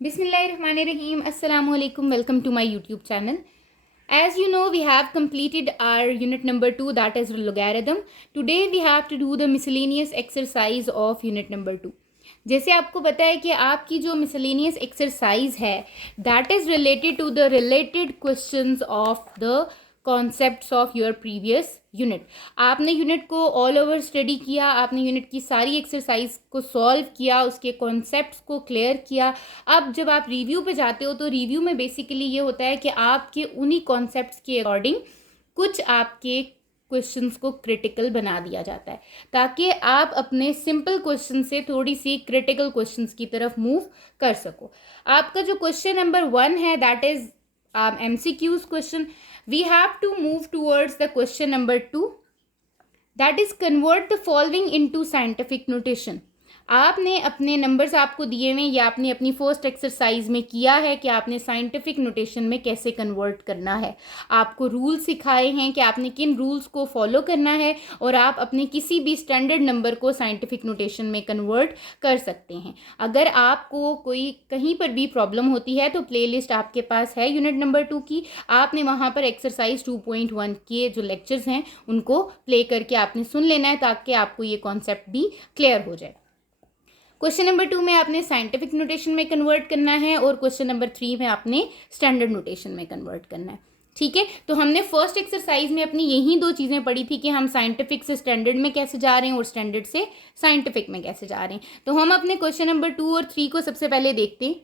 Bismillahirrahmanirrahim. Assalamu alaikum. Welcome to my YouTube channel. As you know, we have completed our unit number 2, that is logarithm. Today we have to do the miscellaneous exercise of unit number 2. जैसे आपको पता है कि आपकी जो miscellaneous exercise है that is related to the related questions of the concepts of your previous unit. आपने unit को ऑल ओवर स्टडी किया, आपने यूनिट की सारी एक्सरसाइज को सॉल्व किया, उसके कॉन्सेप्ट्स को क्लियर किया. अब जब आप रिव्यू पे जाते हो तो रिव्यू में बेसिकली ये होता है कि आपके उन्हीं कॉन्सेप्ट्स के अकॉर्डिंग कुछ आपके क्वेश्चंस को क्रिटिकल बना दिया जाता है ताकि आप अपने सिंपल क्वेश्चन से थोड़ी सी क्रिटिकल क्वेश्चंस की तरफ मूव कर सको. आपका जो क्वेश्चन नंबर 1 है that is MCQs question. We have to move towards the question number 2, that is convert the following into scientific notation. आपने अपने नंबर्स आपको दिए हुए या आपने अपनी फर्स्ट एक्सरसाइज में किया है कि आपने साइंटिफिक नोटेशन में कैसे कन्वर्ट करना है. आपको रूल सिखाए हैं कि आपने किन रूल्स को फॉलो करना है और आप अपने किसी भी स्टैंडर्ड नंबर को साइंटिफिक नोटेशन में कन्वर्ट कर सकते हैं. अगर आपको कोई कहीं पर भी प्रॉब्लम होती है तो प्लेलिस्ट आपके पास है यूनिट नंबर 2 की. आपने वहाँ पर एक्सरसाइज 2.1 के जो लेक्चर्स हैं उनको प्ले करके आपने सुन लेना है ताकि आपको ये कॉन्सेप्ट भी क्लियर हो जाए. क्वेश्चन नंबर 2 में आपने साइंटिफिक नोटेशन में कन्वर्ट करना है और क्वेश्चन नंबर 3 में आपने स्टैंडर्ड नोटेशन में कन्वर्ट करना है. ठीक है, तो हमने फर्स्ट एक्सरसाइज में अपनी यही दो चीज़ें पढ़ी थी कि हम साइंटिफिक से स्टैंडर्ड में कैसे जा रहे हैं और स्टैंडर्ड से साइंटिफिक में कैसे जा रहे हैं. तो हम अपने क्वेश्चन नंबर 2 और 3 को सबसे पहले देखते हैं.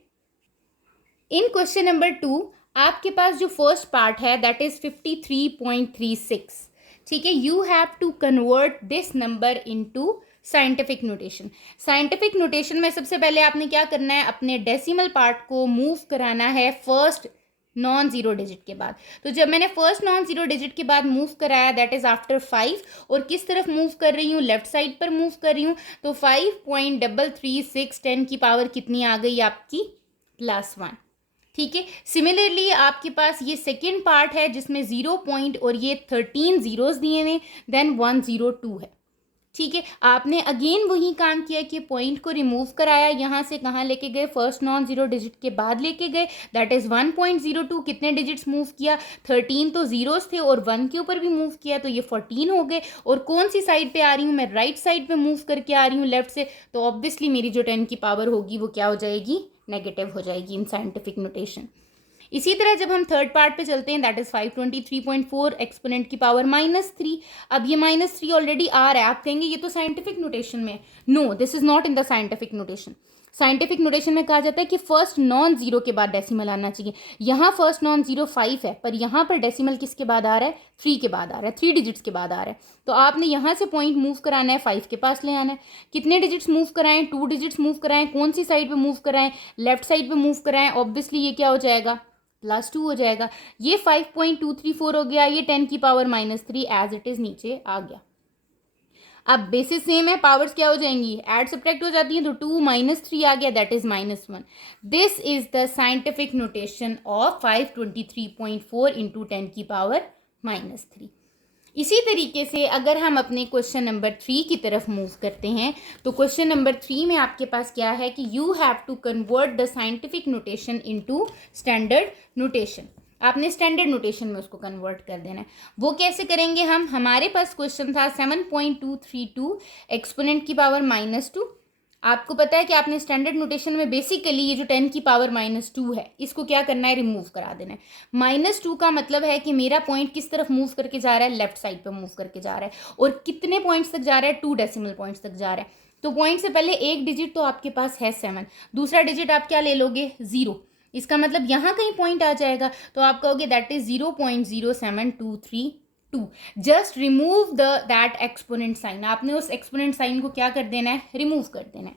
इन क्वेश्चन नंबर 2 आपके पास जो फर्स्ट पार्ट है दैट इज 53.36. ठीक है, you have to convert this number into scientific notation. Scientific notation में सबसे पहले आपने क्या करना है, अपने डेसिमल पार्ट को मूव कराना है फर्स्ट नॉन जीरो डिजिट के बाद. तो जब मैंने फर्स्ट नॉन जीरो डिजिट के बाद मूव कराया दैट इज आफ्टर 5 और किस तरफ मूव कर रही हूँ, लेफ्ट साइड पर मूव कर रही हूँ. तो 5.336 10 की पावर कितनी आ गई आपकी, +1. ठीक है, सिमिलरली आपके पास ये सेकेंड पार्ट है जिसमें 0 पॉइंट और ये 13 जीरोस दिए हुए, देन 102 है. ठीक है, आपने अगेन वही काम किया कि पॉइंट को रिमूव कराया, यहाँ से कहाँ लेके गए, फर्स्ट नॉन जीरो डिजिट के बाद लेके गए दैट इज़ 1.02. कितने डिजिट्स मूव किया, 13 तो जीरोस थे और 1 के ऊपर भी मूव किया तो ये 14 हो गए. और कौन सी साइड पे आ रही हूँ मैं, राइट साइड पे मूव करके आ रही हूँ लेफ्ट से, तो ऑब्वियसली मेरी जो 10 की पावर होगी वो क्या हो जाएगी, नेगेटिव हो जाएगी इन साइंटिफिक नोटेशन. इसी तरह जब हम थर्ड पार्ट पे चलते हैं दैट इज 523.4 एक्सपोनेंट की पावर -3. अब ये -3 ऑलरेडी आ रहा है, आप कहेंगे ये तो साइंटिफिक नोटेशन में. No, this is not in the scientific notation. Scientific notation में कहा जाता है कि फर्स्ट नॉन जीरो के बाद डेसिमल आना चाहिए. यहाँ फर्स्ट नॉन जीरो 5 है पर यहाँ पर डेसिमल किसके बाद आ रहा है, 3 के बाद आ रहा है, 3 डिजिट्स के बाद आ रहा है. तो आपने यहाँ से पॉइंट मूव कराना है, 5 के पास ले आना है. कितने डिजिट्स मूव कराएं, 2 डिजिट्स मूव कराएं. कौन सी साइड पे मूव कराएं, लेफ्ट साइड पे मूव कराएं. ऑब्वियसली ये क्या हो जाएगा, +2 हो जाएगा. ये 5.234 हो गया, ये 10 की पावर -3 एज इट इज नीचे आ गया. अब बेसिस सेम है, पावर्स क्या हो जाएंगी, ऐड सब्ट्रैक्ट हो जाती है, तो 2 -3 आ गया that is -1. This is the scientific notation of 523.4 into 10 की पावर -3. इसी तरीके से अगर हम अपने क्वेश्चन नंबर 3 की तरफ मूव करते हैं तो क्वेश्चन नंबर 3 में आपके पास क्या है कि you have to convert the scientific notation into standard notation. आपने स्टैंडर्ड नोटेशन में उसको कन्वर्ट कर देना है. वो कैसे करेंगे हम, हमारे पास क्वेश्चन था 7.232 एक्सपोनेंट की पावर -2. आपको पता है कि आपने स्टैंडर्ड नोटेशन में बेसिकली ये जो 10 की पावर -2 है इसको क्या करना है, रिमूव करा देना है. -2 का मतलब है कि मेरा पॉइंट किस तरफ मूव करके जा रहा है, लेफ्ट साइड पे मूव करके जा रहा है. और कितने पॉइंट्स तक जा रहा है, 2 डेसिमल पॉइंट्स तक जा रहा है. तो पॉइंट से पहले एक डिजिट तो आपके पास है 7, दूसरा डिजिट आप क्या ले लोगे, 0. इसका मतलब यहाँ कहीं पॉइंट आ जाएगा तो आप कहोगे that is 0.07232. Just remove that exponent sine. आपने उस एक्सपोनेंट साइन को क्या कर देना है, रिमूव कर देना है.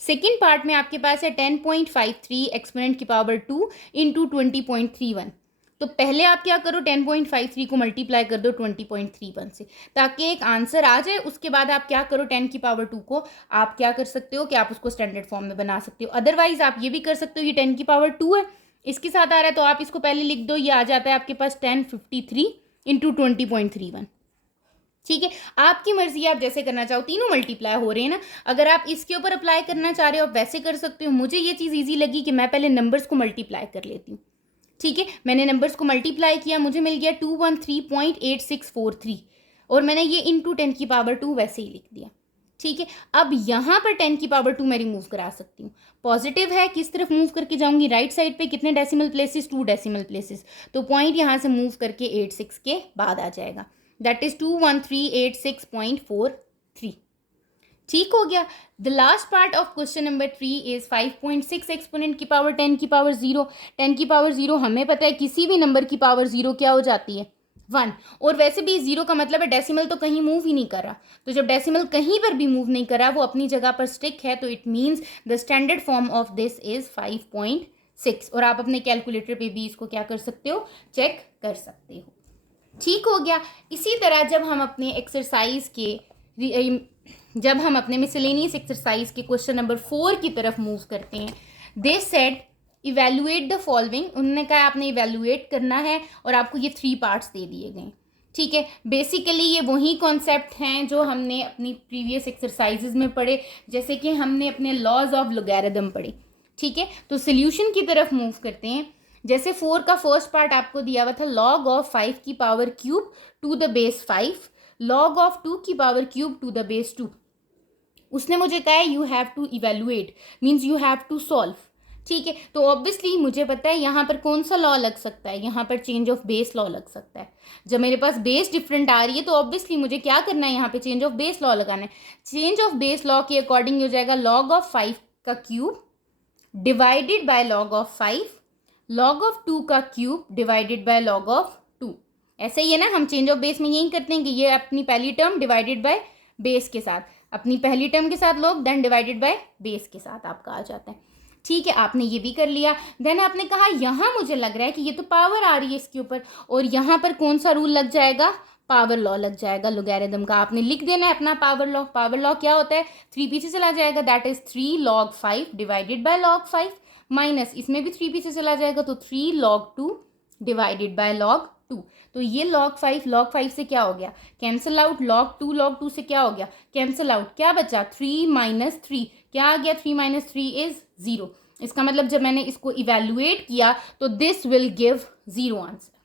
सेकेंड पार्ट में आपके पास है 10.53 एक्सपोनेंट की पावर 2 इंटू 20.31. तो पहले आप क्या करो, 10.53 को मल्टीप्लाई कर दो 20.31 से ताकि एक आंसर आ जाए. उसके बाद आप क्या करो, 10 की पावर 2 को आप क्या कर सकते हो कि आप उसको स्टैंडर्ड फॉर्म में बना सकते हो. अदरवाइज आप ये भी कर सकते हो, ये 10 की पावर 2 है, इसके साथ आ रहा है तो आप इसको पहले लिख दो, ये आ जाता है आपके पास 1053 इंटू 20.31. ठीक है, आपकी मर्जी, आप जैसे करना चाहो, तीनों मल्टीप्लाई हो रहे हैं ना। अगर आप इसके ऊपर अप्लाई करना चाह रहे हो आप वैसे कर सकते हो। मुझे ये चीज़ ईजी लगी कि मैं पहले नंबर्स को मल्टीप्लाई कर लेती हूँ। ठीक है, मैंने नंबर्स को मल्टीप्लाई किया, मुझे मिल गया 213.8643 और मैंने ये इंटू 10 की पावर 2 वैसे ही लिख दिया। ठीक है, अब यहाँ पर 10 की पावर 2 मैं रिमूव करा सकती हूँ। पॉजिटिव है, किस तरफ मूव करके जाऊंगी, राइट साइड पे। कितने डेसिमल प्लेसेस, 2 डेसिमल प्लेसेस, तो पॉइंट यहाँ से मूव करके 86 के बाद आ जाएगा, दैट इज 21386.43। ठीक हो गया। The last part of question number 3 is 5.6 exponent की पावर 10 की पावर 0। 10 की पावर 0 हमें पता है किसी भी नंबर की पावर 0 क्या हो जाती है, 1। और वैसे भी 0 का मतलब है डेसिमल तो कहीं मूव ही नहीं कर रहा, तो जब डेसिमल कहीं पर भी मूव नहीं कर रहा, वो अपनी जगह पर स्टिक है, तो it means the standard form of this is 5.6। और आप अपने कैलकुलेटर पे भी इसको क्या कर सकते हो, चेक कर सकते हो। ठीक हो गया। इसी तरह जब हम अपने मिसलेनियस एक्सरसाइज के क्वेश्चन नंबर 4 की तरफ मूव करते हैं, they said evaluate the following. उन्होंने कहा आपने इवेल्युएट करना है और आपको ये 3 पार्ट्स दे दिए गए। ठीक है, बेसिकली ये वही कॉन्सेप्ट हैं जो हमने अपनी प्रीवियस एक्सरसाइजेज में पढ़े, जैसे कि हमने अपने लॉज ऑफ लोगैरिथम पढ़े। ठीक है, तो सोल्यूशन की तरफ मूव करते हैं। जैसे 4 का फर्स्ट पार्ट आपको दिया हुआ था, लॉग ऑफ 5 की power cube to the base 5, log of 2 की power cube to the base 2। उसने मुझे कहा है you have to evaluate, means you have to solve. ठीक है, तो ऑब्वियसली मुझे पता है यहाँ पर कौन सा लॉ लग सकता है, यहाँ पर चेंज ऑफ बेस लॉ लग सकता है। जब मेरे पास बेस डिफरेंट आ रही है तो ऑब्वियसली मुझे क्या करना है, यहाँ पे चेंज ऑफ बेस लॉ लगाना है। चेंज ऑफ बेस लॉ के अकॉर्डिंग हो जाएगा लॉग ऑफ 5 का cube divided by log of 5, log of 2 का cube divided by log of 2। ऐसे ही है ना, हम चेंज ऑफ बेस में यही करते हैं कि ये अपनी पहली टर्म डिवाइडेड बाय बेस के साथ, अपनी पहली टर्म के साथ log, then divided by base के साथ आपका आ जाता है। ठीक है, आपने ये भी कर लिया। देन आपने कहा यहाँ मुझे लग रहा है कि ये तो पावर आ रही है इसके ऊपर, और यहाँ पर कौन सा रूल लग जाएगा, पावर लॉ लग जाएगा लोगैरिथम का। आपने लिख देना है अपना पावर लॉ। पावर लॉ क्या होता है, 3 पीछे चला जाएगा, that is 3 log 5 divided by log 5, minus इसमें भी 3 पीछे चला जाएगा, तो 3 log 2 डिवाइडेड बाय log 2। तो ये log 5 से क्या हो गया, कैंसिल आउट। log 2 से क्या हो गया, कैंसिल आउट। क्या बचा, 3 माइनस 3, क्या आ गया, 3 माइनस 3 इज 0। इसका मतलब जब मैंने इसको इवेल्युएट किया तो दिस विल गिव 0 आंसर।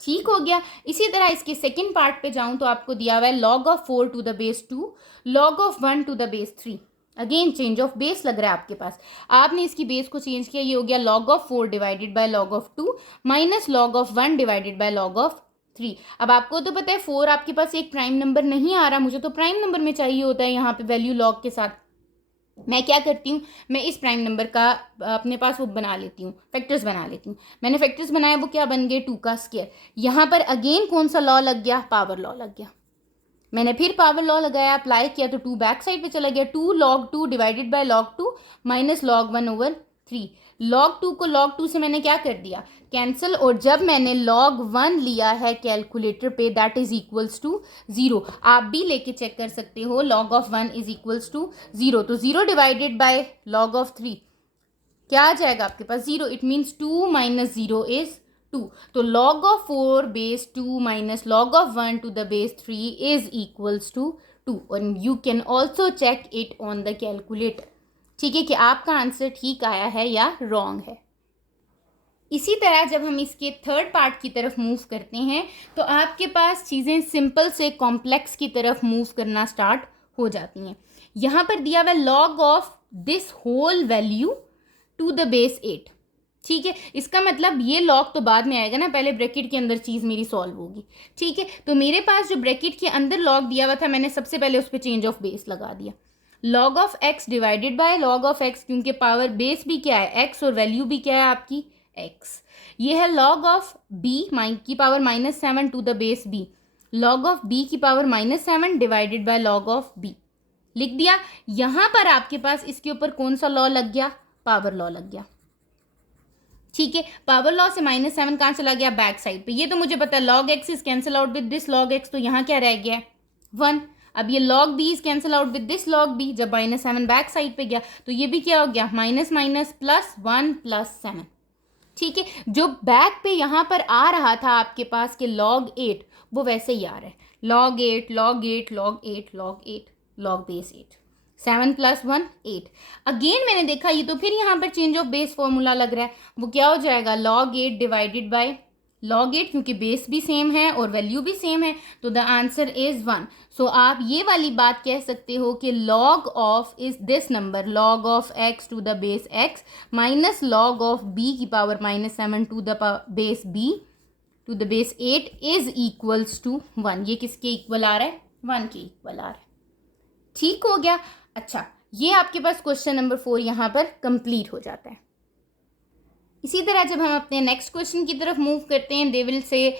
ठीक हो गया। इसी तरह इसके सेकंड पार्ट पे जाऊं तो आपको दिया हुआ है log of 4 to the base 2, log of 1 to the base 3। Again change of base लग रहा है आपके पास, आपने इसकी बेस को चेंज किया, ये हो गया log of 4 divided by log of 2 minus log of 1 divided by log of 3। अब आपको तो पता है 4 आपके पास एक प्राइम नंबर नहीं आ रहा, मुझे तो प्राइम नंबर में चाहिए होता है यहाँ पे वैल्यू log के साथ। मैं क्या करती हूँ, मैं इस प्राइम नंबर का अपने पास वो बना लेती हूँ, फैक्टर्स बना लेती हूँ। मैंने फैक्टर्स बनाया, वो क्या बन गए, 2 का स्क्वायर। यहाँ पर अगेन कौन सा लॉ लग गया, पावर लॉ लग गया। मैंने फिर पावर लॉ लगाया, अप्लाई किया, तो 2 बैक साइड पे चला गया, 2 log 2 divided by log 2 minus log 1 over 3। log 2 को log 2 से मैंने क्या कर दिया, कैंसिल, और जब मैंने log 1 लिया है कैलकुलेटर पे, दैट इज इक्वल्स टू 0। आप भी लेके चेक कर सकते हो, log of 1 is equals to 0, तो 0 डिवाइडेड बाय log of 3 क्या आ जाएगा आपके पास, 0। It means 2 minus 0 is 2। तो log of 4 base 2 minus log of 1 to the base 3 is equals to 2। और you can also check it on the calculator. ठीक है, कि आपका आंसर ठीक आया है या रॉन्ग है। इसी तरह जब हम इसके थर्ड पार्ट की तरफ मूव करते हैं तो आपके पास चीज़ें सिंपल से कॉम्प्लेक्स की तरफ मूव करना स्टार्ट हो जाती हैं। यहाँ पर दिया हुआ log of this whole value to the base 8। ठीक है, इसका मतलब ये log तो बाद में आएगा ना, पहले ब्रैकेट के अंदर चीज़ मेरी सॉल्व होगी। ठीक है, तो मेरे पास जो ब्रैकेट के अंदर log दिया हुआ था, मैंने सबसे पहले उस पर चेंज ऑफ बेस लगा दिया। log of x divided by log of x, क्योंकि पावर बेस भी क्या है, x, और वैल्यू भी क्या है आपकी x। ये है log ऑफ b की power -7 to the base b, log of b की power -7 divided by log of b लिख दिया। यहाँ पर आपके पास इसके ऊपर कौन सा लॉ लग गया, पावर लॉ लग गया। ठीक है, पावर लॉ से -7 कहाँ चला गया, बैक साइड पे। ये तो मुझे पता है log x is cancel out with this log x, तो यहाँ क्या रह गया, 1। अब ये log b is cancel out with this log b, जब -7 बैक साइड पे गया तो ये भी क्या हो गया, माइनस माइनस प्लस 1 प्लस 7। ठीक है, जो बैक पे यहाँ पर आ रहा था आपके पास के log 8, वो वैसे ही आ रहा है। log 8 log 8 log 8 log 8 log base 8, 7 + 1 8। Again मैंने देखा ये तो फिर यहाँ पर चेंज ऑफ बेस फॉर्मूला लग रहा है, वो क्या हो जाएगा log 8 डिवाइडेड बाय log 8, क्योंकि बेस भी सेम है और वैल्यू भी सेम है, तो द आंसर इज 1। सो आप ये वाली बात कह सकते हो कि log of is this number log of x to the base x minus log of b की power -7 to the base b to the base 8 is equals to 1। ये किसके इक्वल आ रहा है? 1 के इक्वल आ रहा है। ठीक हो गया। अच्छा, ये आपके पास क्वेश्चन नंबर 4 यहाँ पर कंप्लीट हो जाता है। इसी तरह जब हम अपने नेक्स्ट क्वेश्चन की तरफ मूव करते हैं, they will say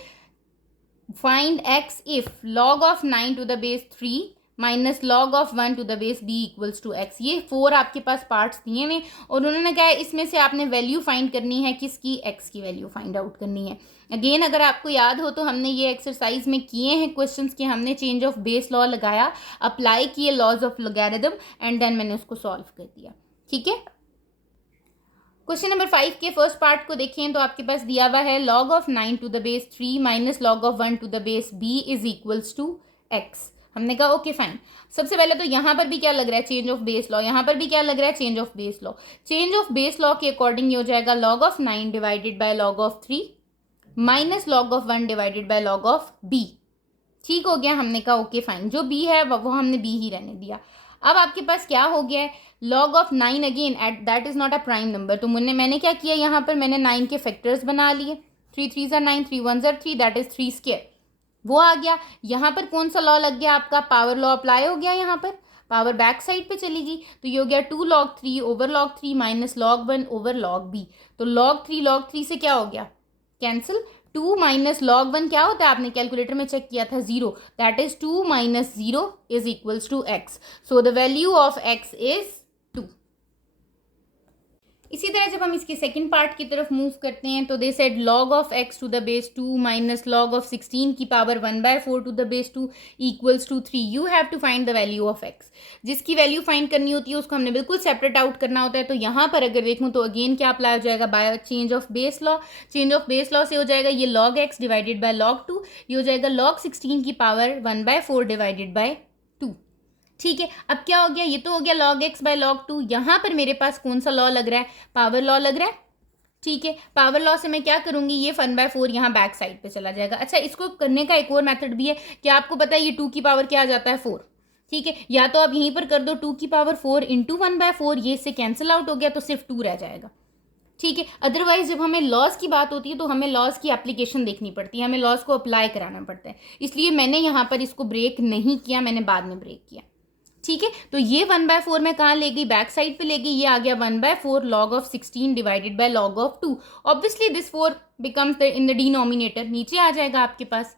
find x if log of 9 to the base 3 minus log of 1 to the base b equals to x। ये 4 आपके पास पार्ट्स दिए हुए और उन्होंने कहा है इसमें से आपने वैल्यू फाइंड करनी है, किसकी? x की वैल्यू फाइंड आउट करनी है। अगेन अगर आपको याद हो तो हमने ये एक्सरसाइज में किए हैं क्वेश्चंस कि हमने चेंज ऑफ बेस लॉ लगाया, अप्लाई किए laws of logarithm and then मैंने उसको सॉल्व कर दिया। ठीक है, क्वेश्चन नंबर 5 के फर्स्ट पार्ट को देखें तो आपके पास दिया हुआ है log of 9 to the base 3 minus log of 1 to the base b is equals to x। हमने कहा ओके फाइन। सबसे पहले तो यहाँ पर भी क्या लग रहा है? Change of base law. यहाँ पर भी क्या लग रहा है? Change of base law. Change of base law के अकॉर्डिंग ये हो जाएगा log of 9 divided by log of 3 minus log of 1 divided by log of b। ठीक हो गया। हमने कहा ओके फाइन, जो b है वो हमने b ही रहने दिया। अब आपके पास क्या हो गया है? log of 9 again at that is not a prime number, तो मैंने क्या किया यहाँ पर? मैंने 9 के फैक्टर्स बना लिए। 3 3 ज़ा 9, 3 1 ज़ा 3, दैट इज 3 स्क्वायर, वो आ गया। यहाँ पर कौन सा लॉ लग गया आपका? पावर लॉ अप्लाई हो गया। यहाँ पर पावर बैक साइड पे चली गई, तो ये हो गया 2 log 3 over log 3 minus log 1 over log b। तो log 3 से क्या हो गया? कैंसिल। 2 माइनस log 1 क्या होता है? आपने कैलकुलेटर में चेक किया था, 0। That is 2 minus 0 is equals to x। So the value of x is 2। इसी तरह जब हम इसके सेकंड पार्ट की तरफ मूव करते हैं तो they said log of x to the base 2 minus log of 16 की power 1/4 to the base 2 equals to 3। You have to find the value of x। जिसकी वैल्यू फाइंड करनी होती है उसको हमने बिल्कुल सेपरेट आउट करना होता है। तो यहाँ पर अगर देखूँ तो अगेन क्या अप्लाई हो जाएगा? By change of base law. Change of base law से हो जाएगा ये log x divided by log 2, ये हो जाएगा log 16 की पावर 1/4 डिवाइडेड बाय 2। ठीक है, अब क्या हो गया? ये तो हो गया log x बाय log 2। यहाँ पर मेरे पास कौन सा लॉ लग रहा है? पावर लॉ लग रहा है। ठीक है, पावर लॉ से मैं क्या करूंगी? ये 1/4 यहाँ बैक साइड पे चला जाएगा। अच्छा, इसको करने का एक और मेथड भी है कि आपको पता है ये 2 की पावर क्या आ जाता है? 4। ठीक है, या तो आप यहीं पर कर दो 2 की पावर 4 इंटू 1/4, ये इससे कैंसिल आउट हो गया तो सिर्फ 2 रह जाएगा। ठीक है, अदरवाइज जब हमें लॉस की बात होती है तो हमें लॉस की एप्लीकेशन देखनी पड़ती है, हमें लॉस को अप्लाई कराना पड़ता है। इसलिए मैंने यहाँ पर इसको ब्रेक नहीं किया, मैंने बाद में ब्रेक किया। ठीक है, तो ये 1/4 मैं कहाँ ले गई? बैक साइड पे ले गई। ये आ गया 1/4 log of 16 divided by log of 2। Obviously this 4 becomes in the denominator, नीचे आ जाएगा आपके पास।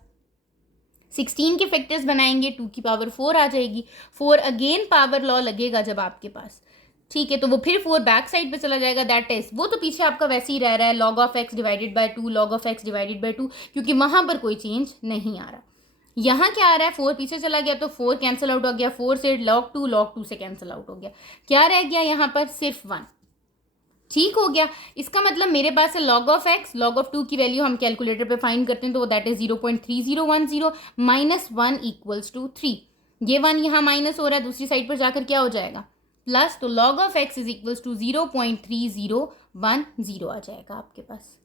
16 के फैक्टर्स बनाएंगे, 2 की पावर 4 आ जाएगी। 4 अगेन पावर लॉ लगेगा जब आपके पास। ठीक है, तो वो फिर 4 बैक साइड पे चला जाएगा। दैट इज, वो तो पीछे आपका वैसे ही रह रहा है log of x divided bye 2 log of x divided bye 2, क्योंकि वहां पर कोई चेंज नहीं आ रहा। यहाँ क्या आ रहा है? 4 पीछे चला गया तो 4 कैंसिल आउट हो गया। 4 से log 2 से कैंसिल आउट हो गया। क्या रह गया यहाँ पर? सिर्फ 1। ठीक हो गया। इसका मतलब मेरे पास है log of x, log of 2 की वैल्यू हम कैलकुलेटर पे फाइंड करते हैं तो that is 0.3010 minus 1 equals to 3। ये 1 यहाँ माइनस हो रहा है, दूसरी साइड पर जाकर क्या हो जाएगा? प्लस। तो log of x is equals to 0.3010 आ जाएगा आपके पास।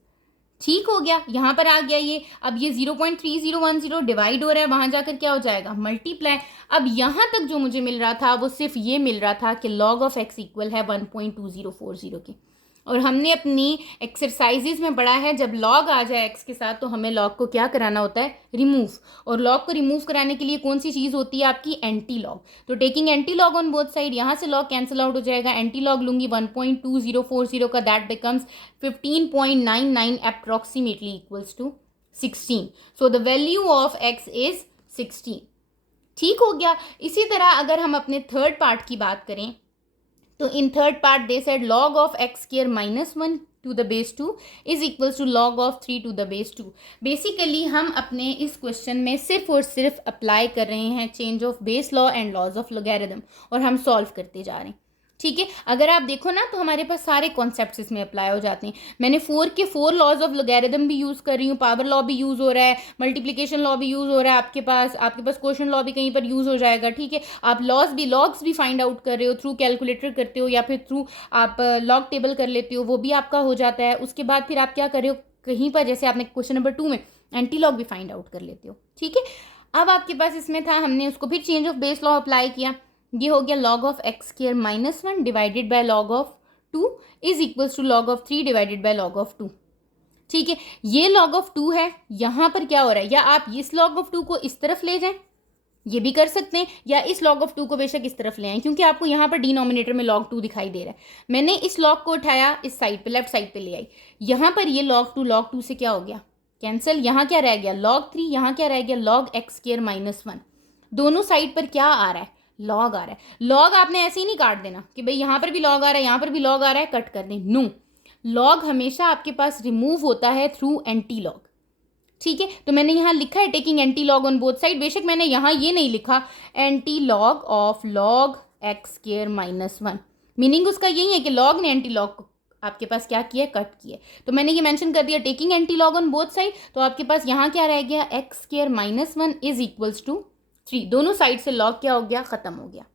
ठीक हो गया, यहाँ पर आ गया ये। अब ये 0.3010 डिवाइड हो रहा है, वहां जाकर क्या हो जाएगा? मल्टीप्लाई। अब यहाँ तक जो मुझे मिल रहा था वो सिर्फ ये मिल रहा था कि log ऑफ x इक्वल है 1.2040 के। और हमने अपनी एक्सरसाइजेज में पढ़ा है जब log आ जाए x के साथ तो हमें log को क्या कराना होता है? रिमूव। और log को रिमूव कराने के लिए कौन सी चीज़ होती है आपकी? Anti log. तो taking anti log on both side, यहाँ से log कैंसिल आउट हो जाएगा। एंटी लॉग लूंगी 1.2040 का, that becomes 15.99 approximately equals to 16। So the value of x is 16। ठीक हो गया। इसी तरह अगर हम अपने थर्ड पार्ट की बात करें तो in third part they said log of x square minus 1 to the base 2 is equals to log of 3 to the base 2। Basically हम अपने इस क्वेश्चन में सिर्फ और सिर्फ अप्लाई कर रहे हैं change of base law and laws of logarithm और हम सॉल्व करते जा रहे हैं। ठीक है। अगर आप देखो ना तो हमारे पास सारे कॉन्सेप्ट्स इसमें अप्लाई हो जाते हैं। मैंने 4 के 4 लॉज ऑफ लोगैरिथम भी यूज़ कर रही हूँ, पावर लॉ भी यूज़ हो रहा है, मल्टीप्लिकेशन लॉ भी यूज़ हो रहा है, आपके पास क्वोशंट लॉ भी कहीं पर यूज़ हो जाएगा। ठीक है, आप लॉग्स भी फाइंड आउट कर रहे हो, थ्रू कैलकुलेटर करते हो या फिर थ्रू आप लॉग टेबल कर लेते हो, वो भी आपका हो जाता है। उसके बाद फिर आप क्या कर रहे हो, कहीं पर जैसे आपने क्वेश्चन नंबर 2 में एंटी लॉग भी फाइंड आउट कर लेते हो। ठीक है, अब आपके पास इसमें था, हमने उसको फिर change of base law apply किया। ये हो गया log of X square minus 1 divided by log of 2 is equals to log of 3 divided by log of 2। ठीक है, ये log ऑफ 2 है, यहां पर क्या हो रहा है, या आप इस log ऑफ 2 को इस तरफ ले जाएं, ये भी कर सकते हैं, या इस log ऑफ 2 को बेशक इस तरफ ले आए, क्योंकि आपको यहाँ पर डिनोमिनेटर में log 2 दिखाई दे रहा है। मैंने इस log को उठाया, इस साइड पे लेफ्ट साइड पे ले आई, यहाँ पर ये log 2 से क्या हो गया, कैंसिल। यहाँ क्या रह गया log 3, यहाँ क्या रह गया log एक्स स्क्वायर माइनस 1। दोनों साइड पर क्या आ रहा है, लॉग आ रहा है। लॉग आपने ऐसे ही नहीं काट देना कि भाई यहाँ पर भी लॉग आ रहा है, यहाँ पर भी लॉग आ रहा है, कट कर दें। नो, लॉग हमेशा आपके पास रिमूव होता है थ्रू एंटी लॉग। ठीक है, तो मैंने यहाँ लिखा है taking anti log on both side. बेशक मैंने यहाँ ये नहीं लिखा anti log of log x square minus 1, meaning उसका यही है कि लॉग ने एंटी लॉग को आपके पास क्या किया, कट किया। तो मैंने ये मेंशन कर दिया taking anti log on both side. तो आपके पास यहाँ क्या रह गया, X square minus 1 is equals to 3। दोनों साइड से लॉग क्या हो गया, खत्म हो गया।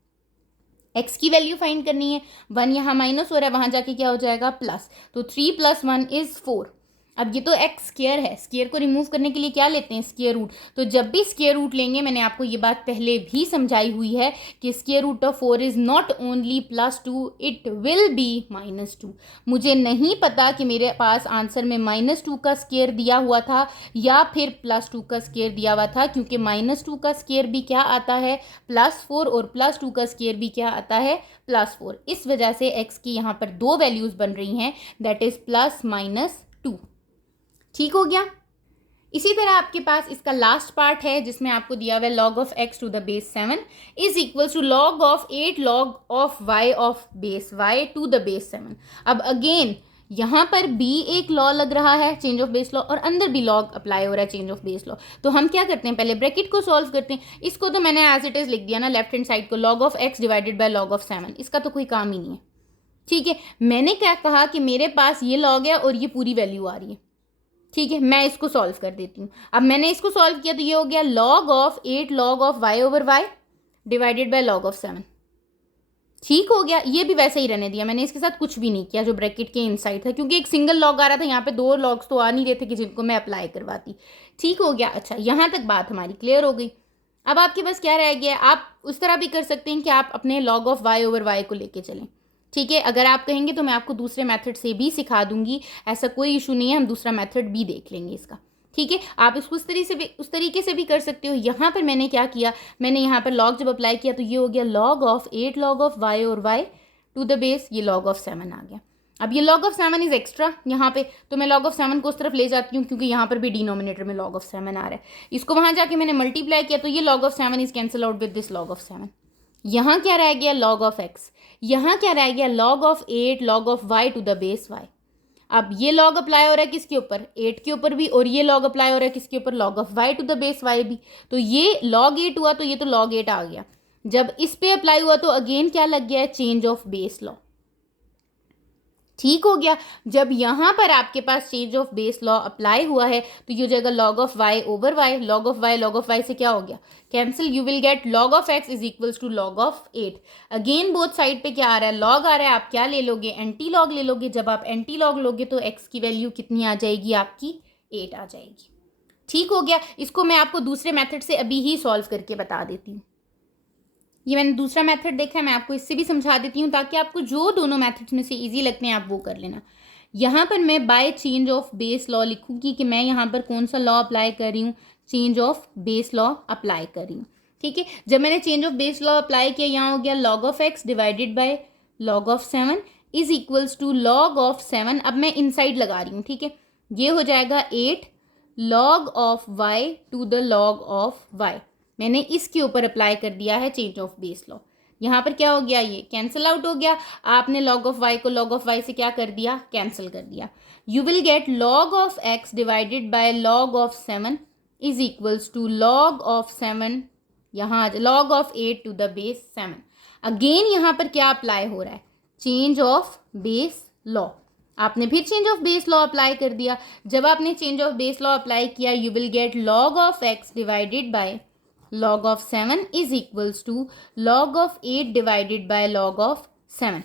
एक्स की वैल्यू फाइंड करनी है, 1 यहाँ माइनस हो रहा है, वहां जाके क्या हो जाएगा, प्लस। तो 3 + 1 इज 4। अब ये तो एक्स स्क्वायर है, स्क्वायर को रिमूव करने के लिए क्या लेते हैं, स्क्वायर रूट। तो जब भी स्क्वायर रूट लेंगे, मैंने आपको ये बात पहले भी समझाई हुई है कि square root of 4 is not only +2, it will be -2। मुझे नहीं पता कि मेरे पास आंसर में -2 का स्क्वायर दिया हुआ था या फिर +2 का स्क्वायर दिया हुआ था, क्योंकि -2 का स्क्वायर भी क्या आता है, +4, और +2 का स्क्वायर भी क्या आता है, +4। इस वजह से एक्स की यहाँ पर 2 वैल्यूज बन रही हैं, दैट इज +-2। ठीक हो गया। इसी तरह आपके पास इसका लास्ट पार्ट है जिसमें आपको दिया हुआ है log of x to the base 7 is equals to log of 8 log of y of base y to the base 7। अब अगेन यहाँ पर भी एक लॉ लग रहा है, चेंज ऑफ बेस लॉ, और अंदर भी लॉग अप्लाई हो रहा है, चेंज ऑफ बेस लॉ। तो हम क्या करते हैं, पहले ब्रैकेट को सॉल्व करते हैं। इसको तो मैंने एज इट इज लिख दिया ना, लेफ्ट हैंड साइड को log of x divided by log of 7। इसका तो कोई काम ही नहीं है। ठीक है, मैंने क्या कहा कि मेरे पास ये लॉग है और ये पूरी वैल्यू आ रही है। ठीक है, मैं इसको सॉल्व कर देती हूँ। अब मैंने इसको सॉल्व किया तो ये हो गया log of 8 log of y over y divided by log of 7। ठीक हो गया, ये भी वैसे ही रहने दिया, मैंने इसके साथ कुछ भी नहीं किया जो ब्रैकेट के इनसाइड था, क्योंकि एक सिंगल लॉग आ रहा था, यहाँ पे 2 लॉग्स तो आ नहीं रहे थे कि जिनको मैं अप्लाई करवाती। ठीक हो गया। अच्छा, यहाँ तक बात हमारी क्लियर हो गई। अब आपके पास क्या रह गया, आप उस तरह भी कर सकते हैं कि आप अपने log of y over y को लेके चलें। ठीक है, अगर आप कहेंगे तो मैं आपको दूसरे मेथड से भी सिखा दूंगी, ऐसा कोई इशू नहीं है, हम दूसरा मेथड भी देख लेंगे इसका। ठीक है, आप इसको उस तरीके से भी कर सकते हो। यहाँ पर मैंने क्या किया, मैंने यहाँ पर log जब अप्लाई किया तो ये हो गया log of 8 log of y और y टू द बेस, ये log ऑफ 7 आ गया। अब ये log ऑफ 7 इज एक्स्ट्रा यहाँ पे, तो मैं log ऑफ 7 को उस तरफ ले जाती हूँ, क्योंकि यहाँ पर भी डिनोमिनेटर में log ऑफ 7 आ रहा है। इसको वहाँ जाके मैंने मल्टीप्लाई किया तो ये log of 7 is cancel out with this log of 7। यहाँ क्या रह गया, log ऑफ x। यहाँ क्या रह गया, log of 8 log of y to the base y। अब ये log अप्लाई हो रहा है किसके ऊपर, 8 के ऊपर भी, और ये log अप्लाई हो रहा है किसके ऊपर, log of y to the base y भी। तो ये log 8 हुआ तो ये तो log 8 आ गया। जब इस पे अप्लाई हुआ तो अगेन क्या लग गया है, चेंज ऑफ बेस लॉ। ठीक हो गया। जब यहाँ पर आपके पास change of base law apply हुआ है तो ये हो जाएगा log of y over y, log of y से क्या हो गया, cancel. You will get log of x is equals to log of 8। Again both side पे क्या आ रहा है, log आ रहा है, आप क्या ले लोगे, एंटी लॉग ले लोगे। जब आप एंटी लॉग लोगे तो x की वैल्यू कितनी आ जाएगी, आपकी 8 आ जाएगी। ठीक हो गया। इसको मैं आपको दूसरे मेथड से अभी ही सॉल्व करके बता देती हूँ। ये मैंने दूसरा मेथड देखा है, मैं आपको इससे भी समझा देती हूँ ताकि आपको जो दोनों मेथड्स में से इजी लगते हैं आप वो कर लेना। यहाँ पर मैं by change of base law लिखूँगी कि मैं यहाँ पर कौन सा लॉ अप्लाई कर रही हूँ, change of base law apply कर रही हूँ। ठीक है, जब मैंने change of base law apply किया, यहाँ हो गया log of x divided by log of 7 is equals to log of 7। अब मैं इनसाइड लगा रही हूँ। ठीक है, ये हो जाएगा 8 log of y to the log of y। मैंने इसके ऊपर अप्लाई कर दिया है चेंज ऑफ बेस लॉ। यहाँ पर क्या हो गया, ये कैंसिल आउट हो गया। आपने log ऑफ y को log ऑफ y से क्या कर दिया, कैंसिल कर दिया। You will get log of x divided by log of 7 is equals to log of 7, यहाँ log of 8 to the base 7। Again यहाँ पर क्या अप्लाई हो रहा है, चेंज ऑफ बेस लॉ। आपने फिर change of base law apply कर दिया। जब आपने change of base law apply किया, you will get log of x divided by log of 7 is equals to log of 8 divided by log of 7।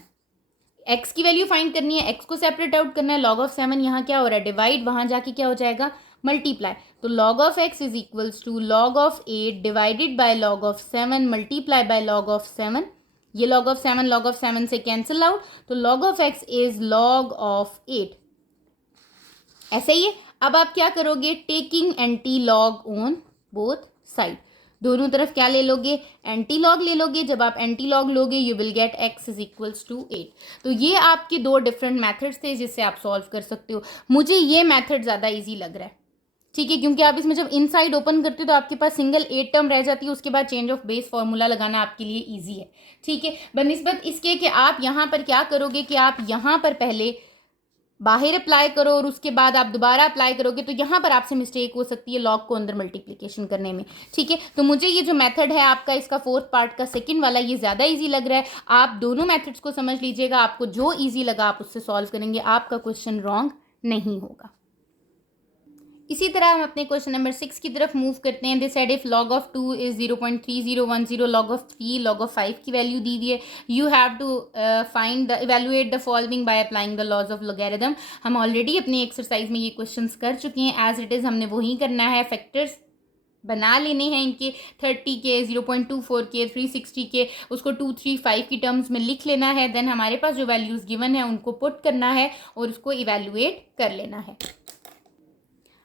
x की value find करनी है, x को separate out करना है। log ऑफ 7 यहाँ क्या हो रहा है, डिवाइड, वहां जाके क्या हो जाएगा, मल्टीप्लाई। तो log of x is equals to log of 8 divided by log of 7 multiply by log of 7। ये log ऑफ 7 से कैंसिल आउट, तो log of x is log of 8। ऐसे ही है। अब आप क्या करोगे, taking anti log on both side, दोनों तरफ क्या ले लोगे, एंटी लॉग ले लोगे। जब आप एंटी लॉग लोगे, you will get x is equals to 8। तो ये आपके दो डिफरेंट मेथड्स थे जिससे आप सॉल्व कर सकते हो। मुझे ये मेथड ज़्यादा ईजी लग रहा है, ठीक है, क्योंकि आप इसमें जब इनसाइड ओपन करते हो तो आपके पास सिंगल 8 टर्म रह जाती है, उसके बाद चेंज ऑफ बेस फॉर्मूला लगाना आपके लिए ईजी है, ठीक है। बनिस्बत इसके कि आप यहाँ पर क्या करोगे कि आप यहाँ पर पहले बाहर अप्लाई करो और उसके बाद आप दोबारा अप्लाई करोगे, तो यहाँ पर आपसे मिस्टेक हो सकती है लॉग को अंदर मल्टीप्लिकेशन करने में, ठीक है। तो मुझे ये जो मेथड है आपका, इसका फोर्थ पार्ट का सेकंड वाला, ये ज़्यादा इजी लग रहा है। आप दोनों मेथड्स को समझ लीजिएगा, आपको जो इजी लगा आप उससे सॉल्व करेंगे, आपका क्वेश्चन रॉन्ग नहीं होगा। इसी तरह हम अपने क्वेश्चन नंबर 6 की तरफ मूव करते हैं। This said if log of 2 is 0.3010, log of 3, log of 5 की वैल्यू दी हुई है। You have to find the evaluate the following by applying the laws of logarithm. हम ऑलरेडी अपनी एक्सरसाइज में ये क्वेश्चंस कर चुके हैं, एज इट इज़ हमने वही करना है। फैक्टर्स बना लेने हैं इनके, 30 के, 0.24 के, 360 के, उसको 235 की टर्म्स में लिख लेना है। देन हमारे पास जो वैल्यूज़ गिवन है उनको पुट करना है और उसको इवेलुएट कर लेना है।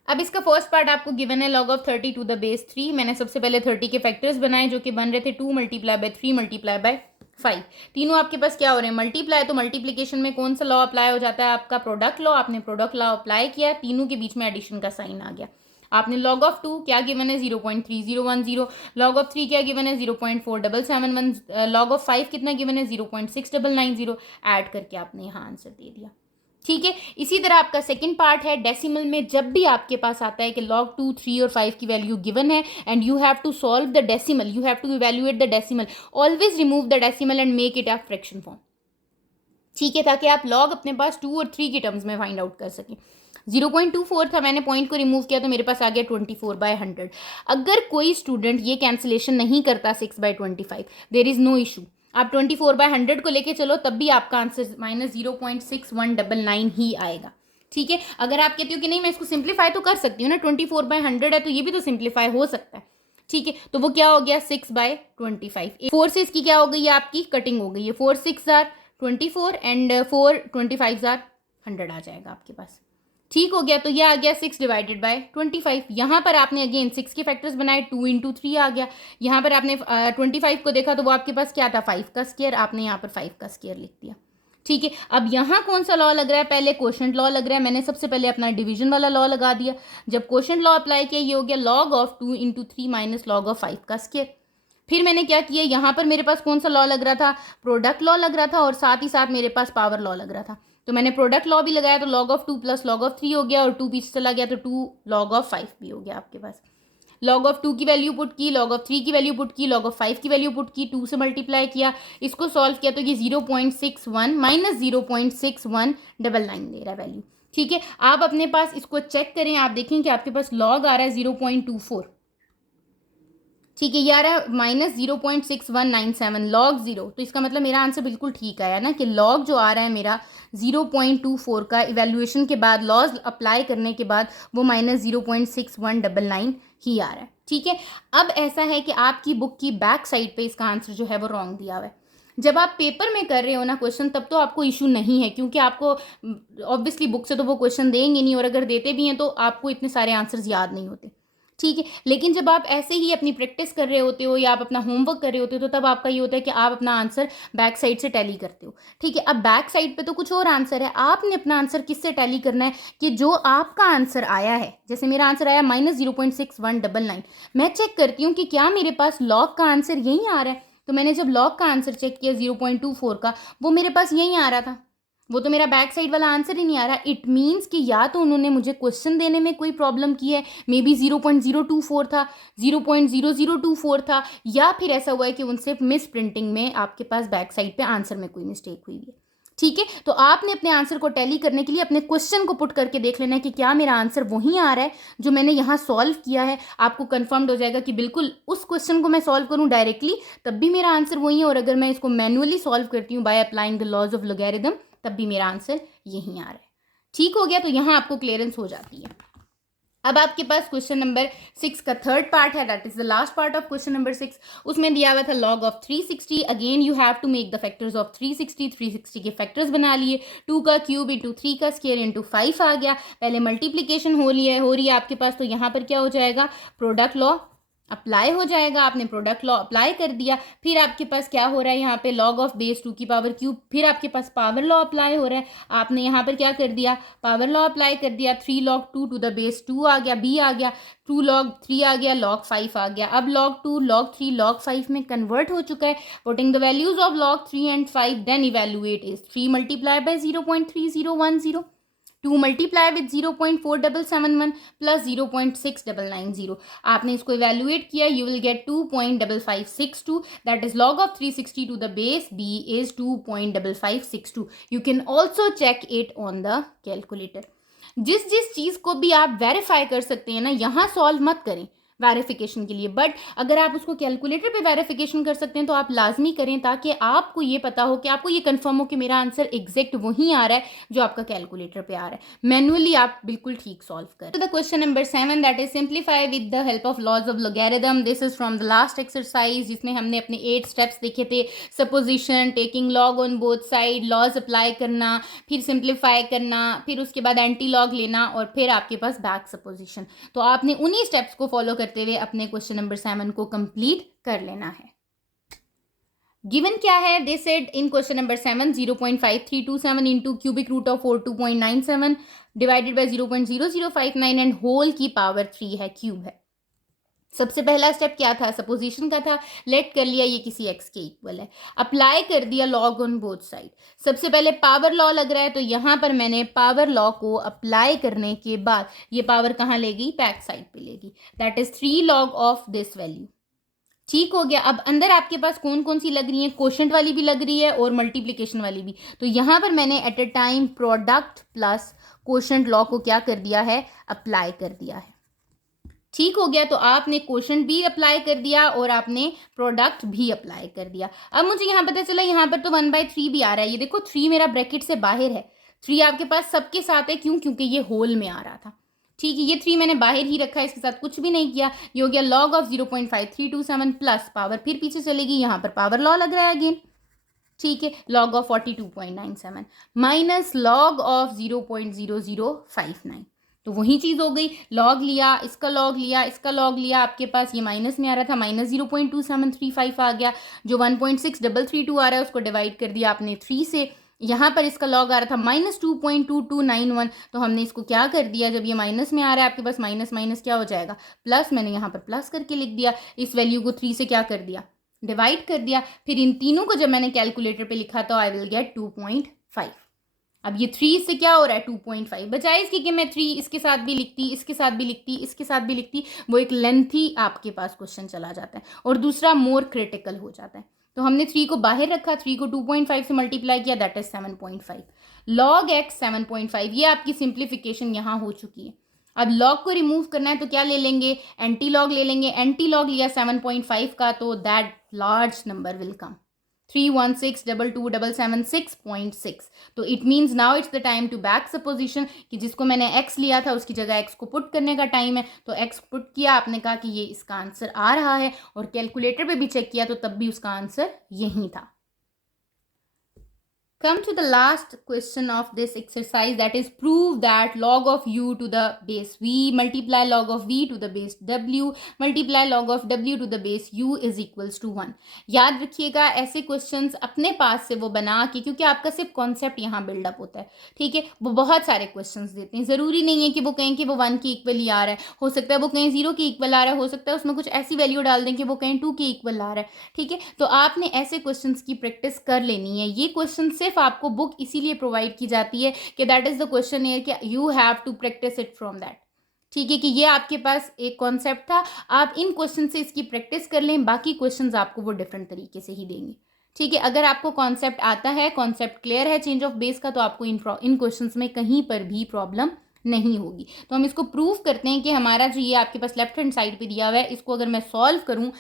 अब इसका फर्स्ट पार्ट आपको गिवन है log of 30 to the base 3। मैंने सबसे पहले 30 के फैक्टर्स बनाए जो कि बन रहे थे 2 मल्टीप्लाई बाय 3 मल्टीप्लाई बाय 5। तीनों आपके पास क्या हो रहे हैं, मल्टीप्लाई। तो मल्टीप्लिकेशन में कौन सा लॉ अप्लाई हो जाता है, आपका प्रोडक्ट लॉ। आपने प्रोडक्ट लॉ अप्लाई किया, तीनों के बीच में एडिशन का साइन आ गया। आपने log ऑफ 2 क्या गिवन है, 0.3010, log ऑफ 3 क्या गिवन है, 0.4771, log ऑफ 5 कितना गिवन है, 0.6990, ऐड करके आपने यहाँ आंसर दे दिया, ठीक है। इसी तरह आपका सेकंड पार्ट है डेसिमल में। जब भी आपके पास आता है कि log 2, 3 और 5 की वैल्यू गिवन है and you have to solve the decimal, you have to evaluate the decimal, always remove the decimal and make it a fraction form, ठीक है, ताकि आप log अपने पास 2 और 3 की टर्म्स में फाइंड आउट कर सकें। 0.24 था, मैंने पॉइंट को रिमूव किया तो मेरे पास आ गया 24/100। अगर कोई स्टूडेंट ये कैंसिलेशन नहीं करता 6/25, देयर इज़ नो इशू। आप 24/100 को लेके चलो, तब भी आपका आंसर -0.6199 ही आएगा, ठीक है। अगर आप कहते हो कि नहीं मैं इसको सिंप्लीफाई तो कर सकती हूँ ना, 24/100 है तो ये भी तो सिंप्लीफाई हो सकता है, ठीक है। तो वो क्या हो गया 6/25। 4 से इसकी क्या हो गई है, आपकी कटिंग हो गई है। 4 6 आर 24 एंड 4 25 आर 100 आ जाएगा आपके पास, ठीक हो गया। तो ये आ गया 6 डिवाइडेड बाय 25। यहाँ पर आपने अगेन 6 के फैक्टर्स बनाए, 2 × 3 आ गया। यहाँ पर आपने 25 को देखा तो वो आपके पास क्या था, 5 का स्क्वायर, आपने यहाँ पर 5 का स्क्वायर लिख दिया, ठीक है। अब यहाँ कौन सा लॉ लग रहा है, पहले क्वोशंट लॉ लग रहा है। मैंने सबसे पहले अपना डिवीजन वाला लॉ लगा दिया। जब क्वोशंट लॉ अप्लाई किया, ये हो गया log of 2 × 3 minus log of 5 का स्क्वायर। फिर मैंने क्या किया, यहाँ पर मेरे पास कौन सा लॉ लग रहा था, प्रोडक्ट लॉ लग रहा था, और साथ ही साथ मेरे पास पावर लॉ लग रहा था। तो मैंने प्रोडक्ट लॉ भी लगाया, तो log of 2 plus log of 3 हो गया, और 2 पीछे चला गया तो 2 log ऑफ 5 भी हो गया आपके पास। log ऑफ 2 की वैल्यू पुट की, log ऑफ 3 की वैल्यू पुट की, log ऑफ 5 की वैल्यू पुट की, 2 से मल्टीप्लाई किया, इसको सॉल्व किया तो ये 0.61 माइनस 0.6199 दे रहा है वैल्यू, ठीक है। आप अपने पास इसको चेक करें, आप देखें कि आपके पास log आ रहा है 0.24, ठीक है, ये आ रहा है -0.6197 log 0। तो इसका मतलब मेरा आंसर बिल्कुल ठीक आया ना, कि log जो आ रहा है मेरा 0.24 का, इवेल्युएशन के बाद लॉज अप्लाई करने के बाद वो -0.6199 ही आ रहा है, ठीक है। अब ऐसा है कि आपकी बुक की बैक साइड पे इसका आंसर जो है वो रॉन्ग दिया हुआ है। जब आप पेपर में कर रहे हो ना क्वेश्चन, तब तो आपको इशू नहीं है, क्योंकि आपको ऑब्वियसली बुक से तो वो क्वेश्चन देंगे नहीं, और अगर देते भी हैं तो आपको इतने सारे आंसर्स याद नहीं होते, ठीक है। लेकिन जब आप ऐसे ही अपनी प्रैक्टिस कर रहे होते हो या आप अपना होमवर्क कर रहे होते हो, तो तब आपका ये होता है कि आप अपना आंसर बैक साइड से टैली करते हो, ठीक है। अब बैक साइड पे तो कुछ और आंसर है, आपने अपना आंसर किससे टैली करना है, कि जो आपका आंसर आया है, जैसे मेरा आंसर आया -0.6199, मैं चेक करती हूँ कि क्या मेरे पास लॉग का आंसर यही आ रहा है। तो मैंने जब लॉग का आंसर चेक किया 0.24 का, वो मेरे पास यही आ रहा था, वो तो मेरा बैक साइड वाला आंसर ही नहीं आ रहा। इट मीन्स कि या तो उन्होंने मुझे क्वेश्चन देने में कोई प्रॉब्लम की है, मे बी 0.024 था, 0.0024 था, या फिर ऐसा हुआ है कि उनसे मिस प्रिंटिंग में आपके पास बैक साइड पे आंसर में कोई मिस्टेक हुई है, ठीक है, तो आपने अपने आंसर को टैली करने के लिए अपने क्वेश्चन को पुट करके देख लेना है कि क्या मेरा आंसर वही आ रहा है जो मैंने यहाँ सॉल्व किया है। आपको कंफर्म्ड हो जाएगा कि बिल्कुल उस क्वेश्चन को मैं सॉल्व करूँ डायरेक्टली तब भी मेरा आंसर वही है, और अगर मैं इसको मैनुअली सॉल्व करती हूँ by applying the laws of logarithm तब भी मेरा आंसर यही आ रहा है। ठीक हो गया, तो यहाँ आपको क्लियरेंस हो जाती है। अब आपके पास क्वेश्चन नंबर 6 का थर्ड पार्ट है, that is the last part of question number 6। उसमें दिया हुआ था log of 360। Again you have to make the factors of 360। 360 के फैक्टर्स बना लिए, 2 का क्यूब इंटू 3 का स्क्वायर इंटू 5 आ गया। पहले मल्टीप्लीकेशन हो रही है आपके पास, तो यहाँ पर क्या हो जाएगा, प्रोडक्ट लॉ अप्लाई हो जाएगा। आपने प्रोडक्ट लॉ अप्लाई कर दिया, फिर आपके पास क्या हो रहा है यहाँ पे log ऑफ बेस 2 की पावर क्यूब, फिर आपके पास पावर लॉ अप्लाई हो रहा है। आपने यहाँ पर क्या कर दिया, पावर लॉ अप्लाई कर दिया। 3 log 2 टू द बेस 2 आ गया, b आ गया, 2 log 3 आ गया, log 5 आ गया। अब log 2 log 3 log 5 में कन्वर्ट हो चुका है। Putting the values of log 3 and 5 then evaluate is 3 multiply by 0.3010, 2 multiply with 0.4771 plus 0.6990। आपने इसको इवेल्युएट किया, you will get 2.5562। That is log of 360 to the base b is 2.5562। You can also check it on the calculator. जिस चीज को भी आप verify कर सकते हैं ना, यहाँ सॉल्व मत करें वेरिफिकेशन के लिए, बट अगर आप उसको कैलकुलेटर पे वेरिफिकेशन कर सकते हैं तो आप लाजमी करें, ताकि आपको ये पता हो कि आपको ये कंफर्म हो कि मेरा आंसर एग्जैक्ट वही आ रहा है जो आपका कैलकुलेटर पे आ रहा है। मैनुअली आप बिल्कुल ठीक सॉल्व करें। तो the question number 7 that is simplify with the help of laws of logarithm. This is from the last exercise, जिसमें हमने अपने 8 स्टेप्स देखे थे। Supposition, taking log on both side, laws apply करना, फिर सिंप्लीफाई करना, फिर उसके बाद एंटी लॉग लेना, और फिर आपके पास बैक सपोजिशन। तो आपने उन्हीं स्टेप्स को फॉलो करते हुए अपने क्वेश्चन नंबर 7 को कंप्लीट कर लेना है। गिवन क्या है, they said in question number 7 0.5327 into cubic root of 42.97 divided by 0.0059 and whole की पावर 3 है, क्यूब है। सबसे पहला स्टेप क्या था, सपोजिशन का था। लेट कर लिया ये किसी x के इक्वल है, अप्लाई कर दिया लॉग ऑन बोथ साइड। सबसे पहले पावर लॉ लग रहा है, तो यहाँ पर मैंने पावर लॉ को अप्लाई करने के बाद ये पावर कहाँ लेगी, बैक साइड पे लेगी। That is 3 log of this value. ठीक हो गया। अब अंदर आपके पास कौन कौन सी लग रही है, कोशेंट वाली भी लग रही है और मल्टीप्लीकेशन वाली भी। तो यहाँ पर मैंने at a time product plus quotient law को क्या कर दिया है, अप्लाई कर दिया है। ठीक हो गया, तो आपने क्वोशंट भी अप्लाई कर दिया और आपने प्रोडक्ट भी अप्लाई कर दिया। अब मुझे यहाँ पता चला यहाँ पर तो 1/3 भी आ रहा है। ये देखो 3 मेरा ब्रैकेट से बाहर है, 3 आपके पास सबके साथ है, क्यों, क्योंकि ये होल में आ रहा था। ठीक है, ये 3 मैंने बाहर ही रखा है, इसके साथ कुछ भी नहीं किया। ये हो गया log ऑफ 0.5327 प्लस पावर फिर पीछे चलेगी, यहाँ पर पावर लॉ लग रहा है अगेन। ठीक है, log of 42.97 minus log of 0.0059, तो वही चीज हो गई। लॉग लिया, इसका लॉग लिया, इसका लॉग लिया, आपके पास ये माइनस में आ रहा था, माइनस 0.2735 आ गया। जो 1.6332 आ रहा है उसको डिवाइड कर दिया आपने 3 से। यहाँ पर इसका लॉग आ रहा था माइनस 2.2291, तो हमने इसको क्या कर दिया, जब ये माइनस में आ रहा है आपके पास माइनस माइनस क्या हो जाएगा, प्लस। मैंने यहाँ पर प्लस करके लिख दिया, इस वैल्यू को 3 से क्या कर दिया, डिवाइड कर दिया। फिर इन तीनों को जब मैंने कैलकुलेटर पे लिखा तो आई विल गेट 2.5। अब ये 3 से क्या हो रहा है, 2.5। बजाय इसके कि मैं 3 इसके साथ भी लिखती, इसके साथ भी लिखती, इसके साथ भी लिखती, वो एक लेंथी आपके पास क्वेश्चन चला जाता है, और दूसरा मोर क्रिटिकल हो जाता है। तो हमने 3 को बाहर रखा, 3 को 2.5 से मल्टीप्लाई किया, दैट इज 7.5। log x 7.5, ये आपकी सिंप्लीफिकेशन यहाँ हो चुकी है। अब log को रिमूव करना है तो क्या ले लेंगे, एंटी लॉग ले लेंगे। एंटी लॉग लिया 7.5 का, तो that large number will come 316227776.6। तो it means now it's the time to back supposition, कि जिसको मैंने x लिया था उसकी जगह x को पुट करने का टाइम है। तो x पुट किया, आपने कहा कि ये इसका आंसर आ रहा है, और कैलकुलेटर पे भी चेक किया तो तब भी उसका आंसर यही था। Come to the last question of this exercise, that is prove that log of u to the base v multiply log of v to the base w multiply log of w to the base u is equals to 1। याद रखिएगा ऐसे questions अपने पास से वो बना के, क्योंकि आपका सिर्फ कॉन्सेप्ट यहाँ बिल्डअप होता है। ठीक है, वो बहुत सारे क्वेश्चंस देते हैं, ज़रूरी नहीं है कि वो कहें कि वो 1 के इक्वल ही आ रहा है, हो सकता है वो कहीं 0 के इक्वल आ रहा है, हो सकता है उसमें कुछ ऐसी वैल्यू डाल दें कि वो कहीं 2 के इक्वल आ रहा है। ठीक है, तो आपने ऐसे क्वेश्चंस की प्रैक्टिस कर लेनी है। ये क्वेश्चन सिर्फ आपको बुक इसीलिए प्रोवाइड की जाती है कि that is the question here, कि you have to practise it from that. ठीक है, कि ये आपके पास एक कॉन्सेप्ट था, आप इन क्वेश्चन से इसकी प्रैक्टिस कर लें, बाकी क्वेश्चंस आपको वो डिफरेंट तरीके से ही देंगे। ठीक है, अगर आपको कॉन्सेप्ट आता है, कॉन्सेप्ट क्लियर है चेंज ऑफ बेस का, तो आपको इन क्वेश्चंस में कहीं पर भी प्रॉब्लम नहीं होगी। तो हम इसको प्रूव करते हैं कि हमारा जो ये आपके पास लेफ्ट हैंड साइड पे दिया हुआ है, इसको अगर मैं सॉल्व करूँ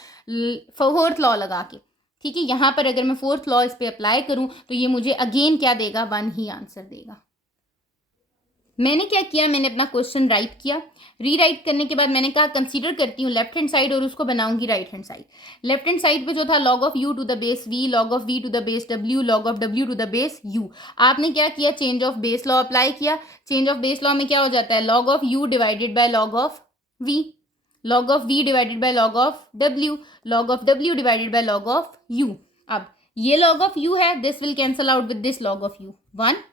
फोर्थ लॉ लगा के, ठीक है, यहाँ पर अगर मैं फोर्थ लॉ इस पे अप्लाई करूँ तो ये मुझे अगेन क्या देगा, 1 ही आंसर देगा। मैंने क्या किया, मैंने अपना क्वेश्चन राइट किया। रीराइट करने के बाद मैंने कहा कंसीडर करती हूँ लेफ्ट हैंड साइड और उसको बनाऊंगी right hand side. Left hand side पे जो था log of u to the base v, log of v to the base w, log of w to the base u। आपने क्या किया, change of base law apply किया। Change of base law में क्या हो जाता है, log of u divided by log of v, log of v divided by log of w, log of w divided by log of u। अब ये log of u है, this will cancel out with this log of u, 1।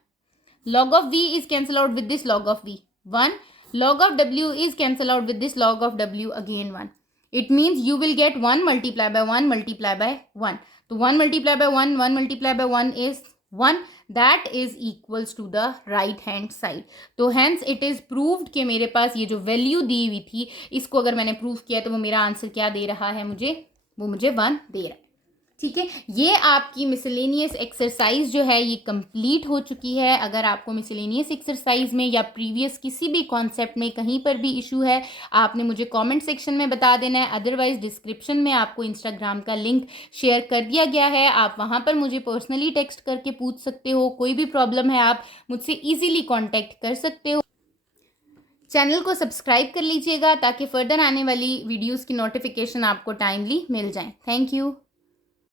log of v is cancel out with this log of v, 1. log of w is cancel out with this log of w, again 1. It means you will get 1 multiply by 1 multiply by 1. So 1 multiply by 1, 1 multiply by 1 is 1. That is equals to the right hand side. तो hence it is proved कि मेरे पास ये जो value दी हुई थी, इसको अगर मैंने प्रूव किया तो वो मेरा आंसर क्या दे रहा है मुझे, वो मुझे 1 दे रहा है। ठीक है, ये आपकी मिसलेनियस एक्सरसाइज जो है ये कंप्लीट हो चुकी है। अगर आपको मिसलेनियस एक्सरसाइज में या प्रीवियस किसी भी कॉन्सेप्ट में कहीं पर भी इशू है, आपने मुझे कमेंट सेक्शन में बता देना है। अदरवाइज डिस्क्रिप्शन में आपको इंस्टाग्राम का लिंक शेयर कर दिया गया है, आप वहाँ पर मुझे पर्सनली टेक्स्ट करके पूछ सकते हो। कोई भी प्रॉब्लम है आप मुझसे ईजिली कॉन्टैक्ट कर सकते हो। चैनल को सब्सक्राइब कर लीजिएगा ताकि फर्दर आने वाली वीडियोज़ की नोटिफिकेशन आपको टाइमली मिल जाए। Thank you.